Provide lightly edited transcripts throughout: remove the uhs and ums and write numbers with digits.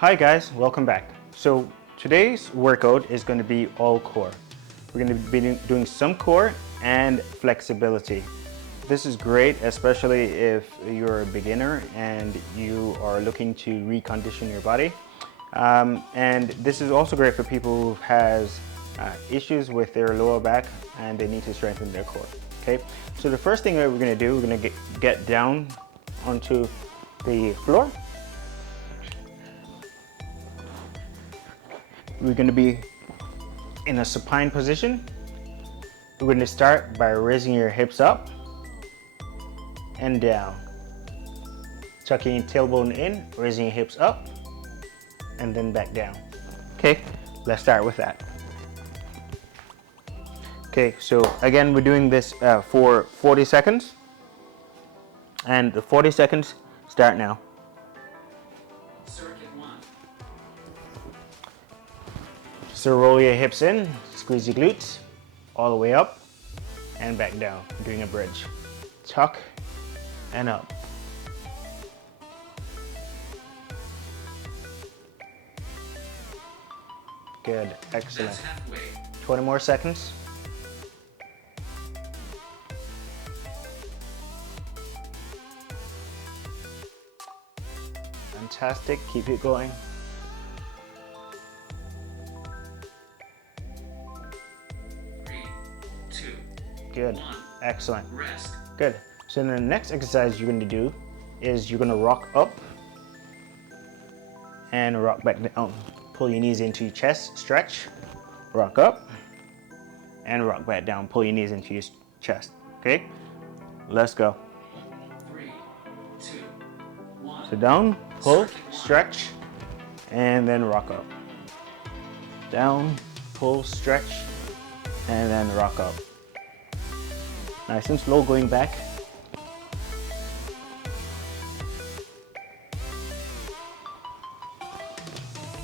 Hi guys, welcome back. So today's workout is going to be all core. We're going to be doing some core and flexibility. This is great, especially if you're a beginner and you are looking to recondition your body. And this is also great for people who has issues with their lower back and they need to strengthen their core. Okay, so the first thing that we're going to do, we're going to get down onto the floor. We're going to be in a supine position. We're going to start by raising your hips up and down. Tucking your tailbone in, raising your hips up, and then back down. Okay, let's start with that. Okay, so again, we're doing this for 40 seconds. And the 40 seconds start now. So roll your hips in, squeeze your glutes, all the way up and back down, doing a bridge. Tuck and up. Good, excellent. 20 more seconds. Fantastic, keep it going. Good, excellent. Rest. Good. So the next exercise you're going to do is you're going to rock up and rock back down. Pull your knees into your chest, stretch, rock up, and rock back down. Pull your knees into your chest. Okay? Let's go. 3, 2, 1. So down, pull, stretch, and then rock up. Down, pull, stretch, and then rock up. Nice and slow going back.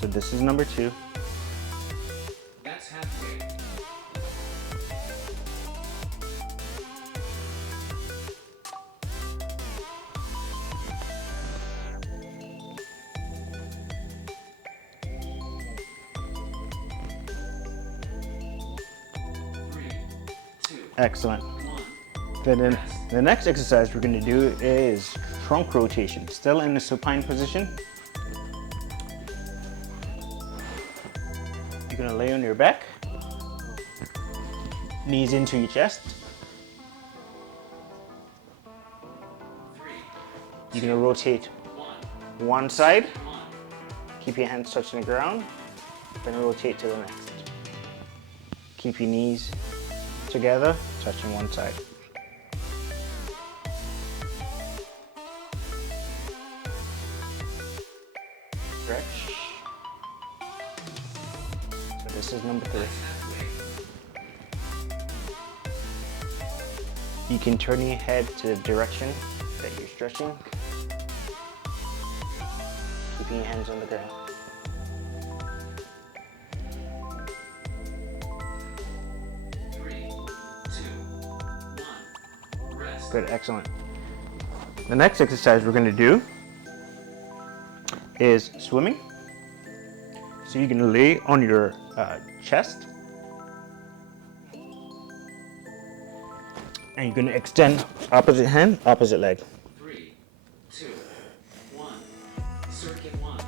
So this is number 2. That's halfway. Excellent. Then the next exercise we're going to do is trunk rotation. Still in the supine position. You're going to lay on your back, knees into your chest. You're going to rotate one side, keep your hands touching the ground, then rotate to the next. Keep your knees together, touching one side. Stretch. So this is number 3. You can turn your head to the direction that you're stretching. Keeping your hands on the ground. Good, excellent. The next exercise we're going to do is swimming. So you're going to lay on your chest and you're going to extend opposite hand, opposite leg. 3, 2, 1, circuit 1.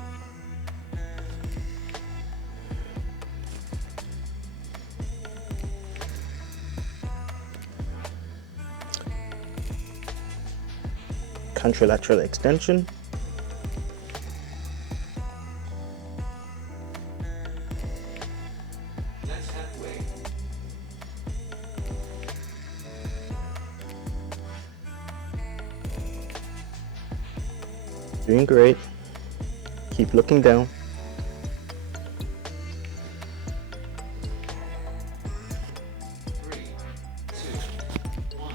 Contralateral extension. That's halfway. Doing great. Keep looking down. 3, 2, 1.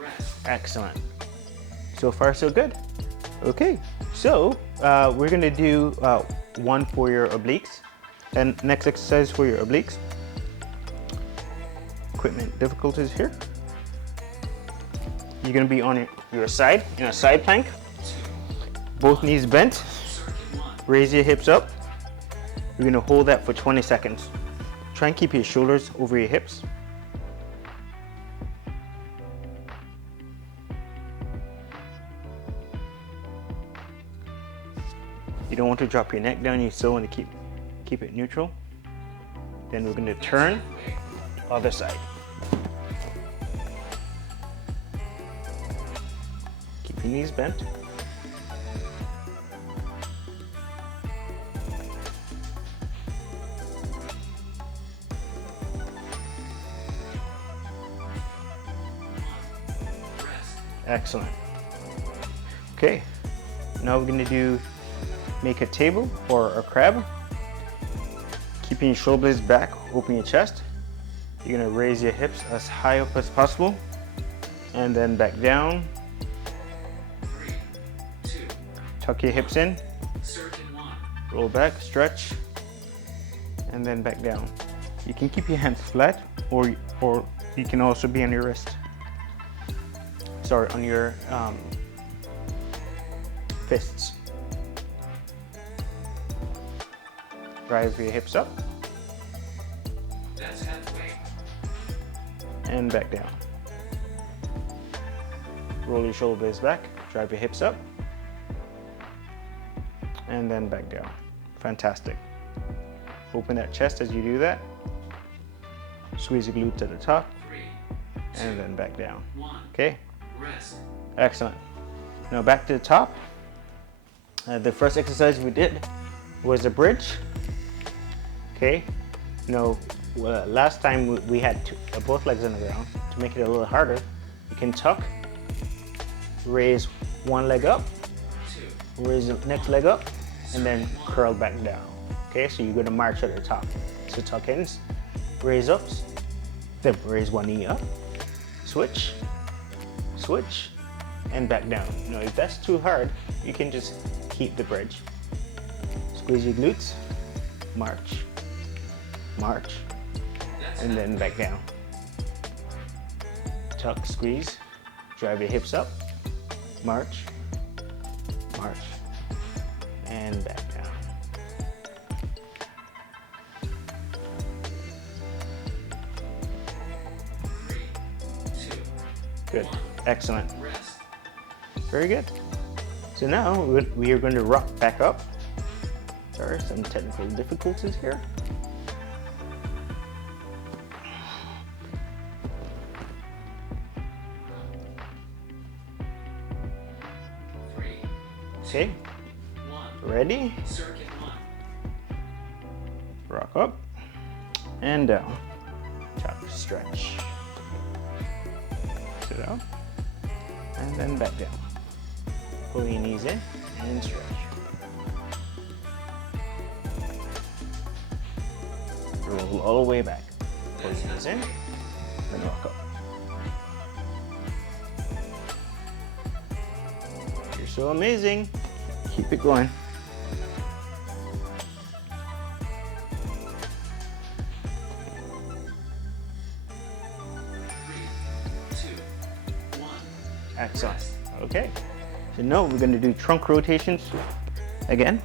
Rest. Excellent. So far, so good. Okay, so we're gonna do one for your obliques, and next exercise for your obliques. Equipment difficulties here. You're gonna be on your side in a side plank. Both knees bent. raise your hips up. You're gonna hold that for 20 seconds. Try and keep your shoulders over your hips. You don't want to drop your neck down, you still want to keep it neutral. Then we're going to turn other side. Keep your knees bent. Excellent. Okay, now we're going to make a table or a crab. Keeping your shoulder blades back, open your chest. You're gonna raise your hips as high up as possible and then back down. 3, 2, tuck your hips in, circuit 1, roll back, stretch, and then back down. You can keep your hands flat or you can also be on your wrist. Sorry, on your fists. Drive your hips up. That's halfway. And back down. Roll your shoulder blades back, drive your hips up, and then back down. Fantastic. Open that chest as you do that. Squeeze your glutes at the top, 3, and then back down. 1. Okay? Rest. Excellent. Now back to the top. The first exercise we did was a bridge. Okay, last time we had both legs on the ground. To make it a little harder, you can tuck, raise one leg up, 2, raise the next leg up, and then curl back down. Okay, so you're going to march at the top. So tuck ins, raise ups, then raise one knee up, switch, switch, and back down. Now if that's too hard, you can just keep the bridge. Squeeze your glutes, march, march, and then back down. Tuck, squeeze, drive your hips up, march, march, and back down. Good, excellent. Rest. Very good. So now we are going to rock back up. Sorry, some technical difficulties here. Okay, 1. ready? Circuit 1. Rock up and down. Tap, stretch. Sit up and then back down. Pull your knees in and stretch. Roll all the way back. Pull your knees in and rock up. You're so amazing. Keep it going. Excellent. Okay. So now we're going to do trunk rotations again.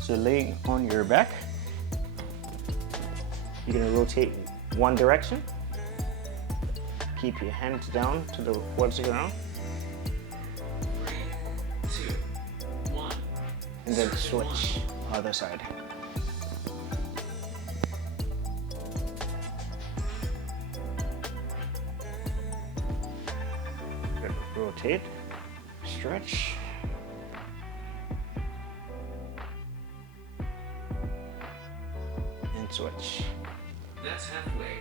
So laying on your back, you're going to rotate one direction. Keep your hands down towards the ground. 3, 2, 1. And then switch other side. Good. Rotate, stretch, and switch. That's halfway.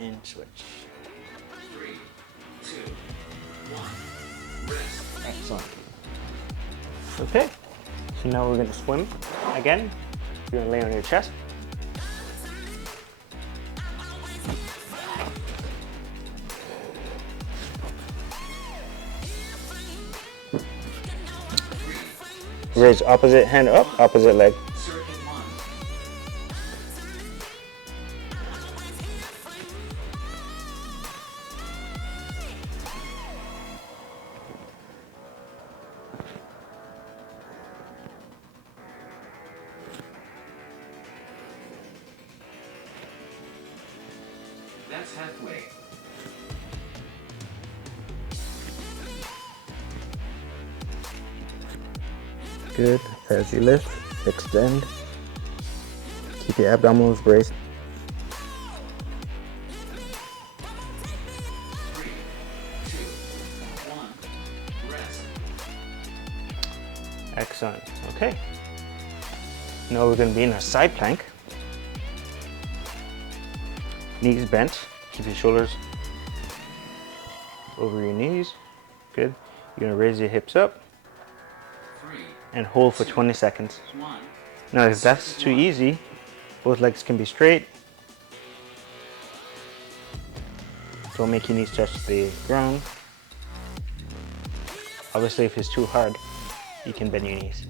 And switch. 3, 2, 1. Rest. Excellent. Okay, so now we're going to swim again. You're going to lay on your chest. Raise opposite hand up, opposite leg. Circuit 1. That's halfway. Good. As you lift, extend. Keep your abdominals braced. 3, 2, 1. Rest. Excellent. Okay. Now we're going to be in a side plank. Knees bent. Keep your shoulders over your knees. Good. You're going to raise your hips up 3, and hold for 20 seconds. 1. Now, if that's too easy, both legs can be straight. Don't make your knees touch the ground. Obviously, if it's too hard, you can bend your knees.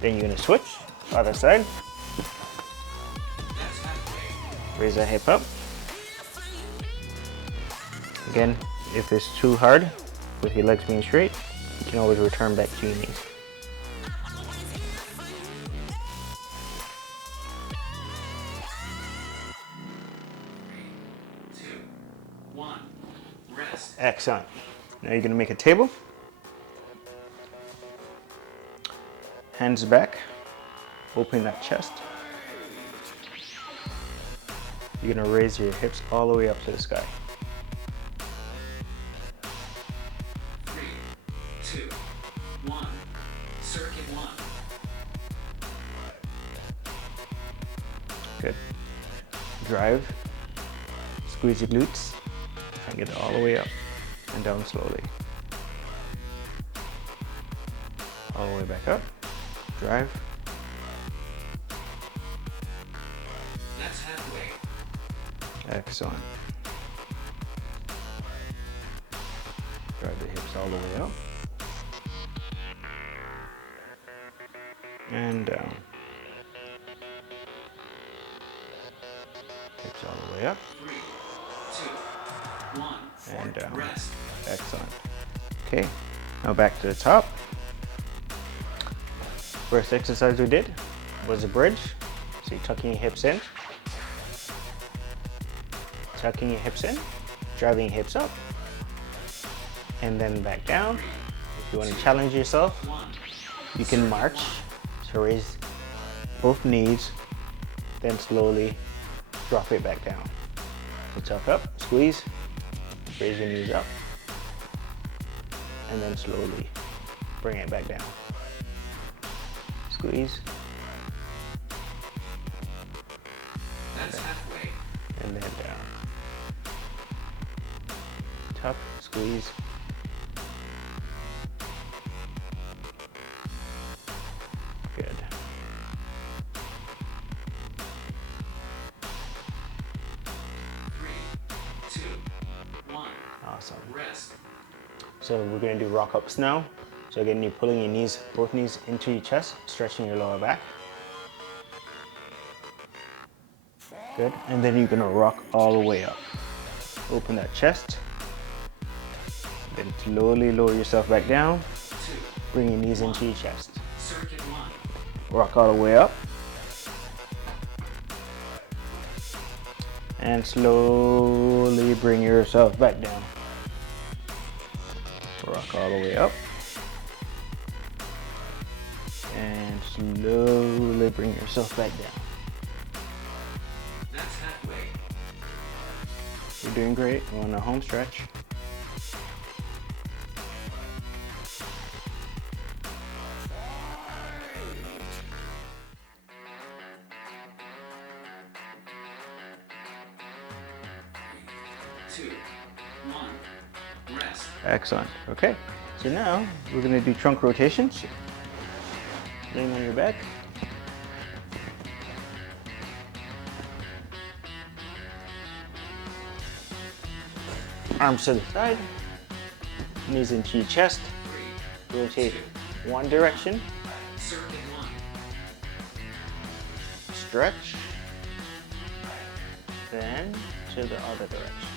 Then you're going to switch, other side. That's halfway. Raise that hip up. Again, if it's too hard, with your legs being straight, you can always return back to your knees. 2, 1. Rest. Excellent. Now you're going to make a table. Hands back. Open that chest. You're going to raise your hips all the way up to the sky. 3, 2, 1. Circuit 1. Good. Drive. Squeeze your glutes. And get it all the way up and down slowly. All the way back up. Drive. That's halfway. Excellent. Drive the hips all the way up. And down. Hips all the way up 3, 2, 1. and down. Rest. Excellent. Okay, now back to the top. First exercise we did was a bridge. So you're tucking your hips in. Tucking your hips in. Driving your hips up. And then back down. If you want to challenge yourself, 1. you can march. So raise both knees, then slowly drop it back down. So tuck up, squeeze, raise your knees up, and then slowly bring it back down. Squeeze, That's halfway. and then down. Tuck, squeeze. Good. 3, 2, 1. Awesome. Rest. So we're going to do rock ups now. So again, you're pulling your knees, both knees into your chest, stretching your lower back. Good. And then you're going to rock all the way up. Open that chest. Then slowly lower yourself back down. 2. Bring your knees into your chest. Circuit 1. Rock all the way up. And slowly bring yourself back down. Rock all the way up. And slowly bring yourself back down. That's halfway. You're doing great. We're on a home stretch. Two, 1. Rest. Excellent. Okay. So now we're going to do trunk rotations. Laying on your back. Arms to the side. Knees into your chest. 3, Rotate one direction. circuit 1, Stretch. Then to the other direction.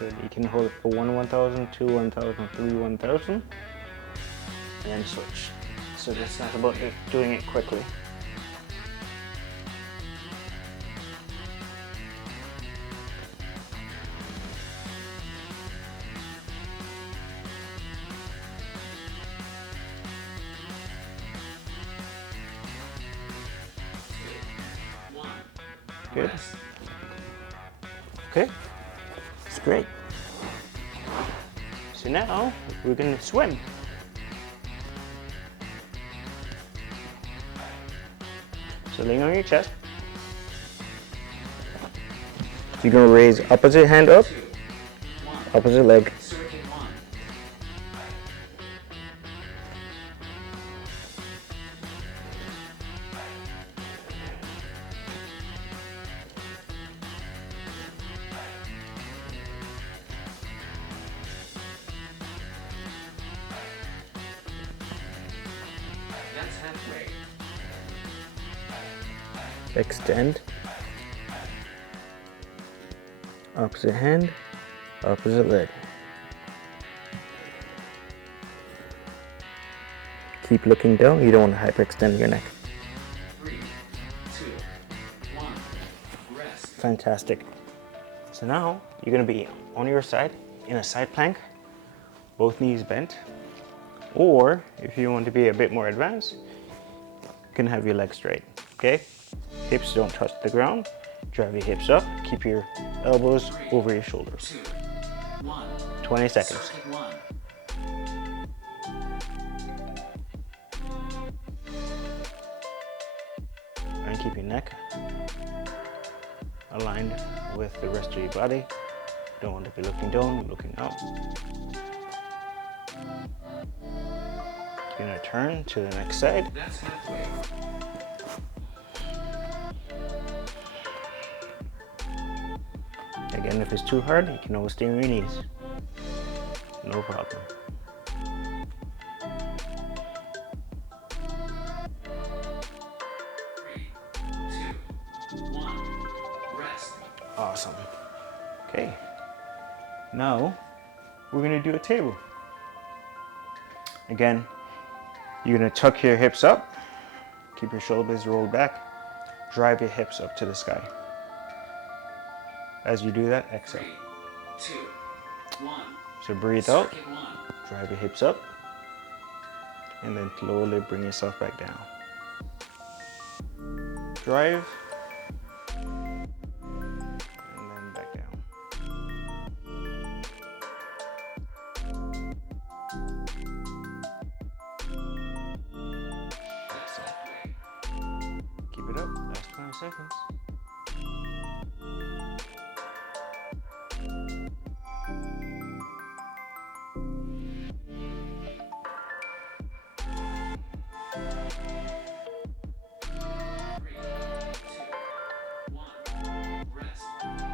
Good. You can hold it for 1 1000, 2 1000, 3 1000, and then switch. So it's not about doing it quickly. Good. Okay. It's great. So now we're going to swim. So laying on your chest. You're going to raise opposite hand up, 2, 1, opposite leg. circuit 1, that's halfway, Extend. Opposite hand, opposite leg. Keep looking down. You don't want to hyperextend your neck. 3, 2, 1, rest, Fantastic. So now you're going to be on your side in a side plank, both knees bent. Or if you want to be a bit more advanced, you can have your legs straight. Okay? Hips don't touch the ground. Drive your hips up. Keep your elbows over your shoulders. 2, 1, 20 seconds. circuit 1, And keep your neck aligned with the rest of your body. Don't want to be looking down, looking up. You're gonna turn to the next side. that's halfway, Again, if it's too hard, you can always stay on your knees. No problem. 2, 1, rest, Awesome. Okay. Now, we're gonna do a table. Again, you're gonna tuck your hips up, keep your shoulders rolled back, drive your hips up to the sky. As you do that, exhale. 3, 2, 1, So breathe out, circuit 1, drive your hips up, and then slowly bring yourself back down. Drive, and then back down. that's halfway, Keep it up, last 20 seconds.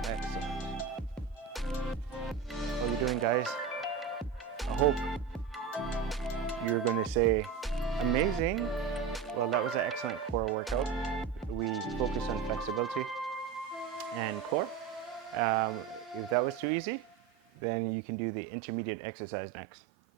Excellent. How are you doing, guys? I hope you're going to say, amazing. Well, that was an excellent core workout. We focused on flexibility and core. If that was too easy, then you can do the intermediate exercise next.